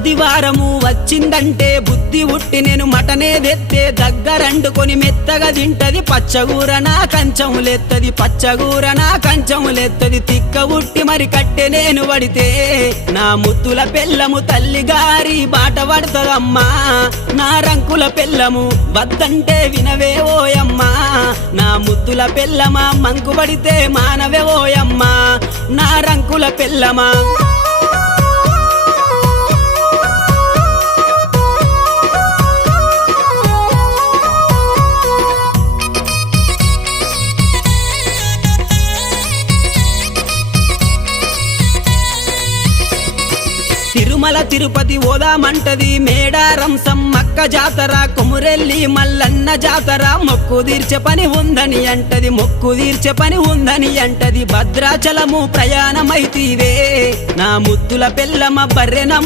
ఆదివారము వచ్చిందంటే బుద్ధి ఉట్టి నేను మటనే తెత్తే దగ్గరండుకొని మెత్తగా తింటది పచ్చగూర నా కంచములెత్తది పచ్చగూర నా కంచములెత్తది తిక్క ఉట్టి మరి కట్టె నేను పడితే నా ముత్తుల పెళ్ళము తల్లి గారి బాట పడుతుందమ్మా నా రంకుల పెళ్ళము వద్దంటే వినవే ఓయమ్మా నా ముద్దుల పెళ్ళమా మంకు పడితే మానవే ఓయమ్మా నా రంకుల పెళ్ళమా తిరుమల తిరుపతి ఓదామంటది మేడారం సమ్మక్క జాతర కొమురెల్లి మల్లన్న జాతర మొక్కు తీర్చే పని ఉందని అంటది మొక్కు తీర్చే పని ఉందని అంటది భద్రాచలము ప్రయాణమైతీవే నా ముద్దుల పెళ్ళమ బర్రెన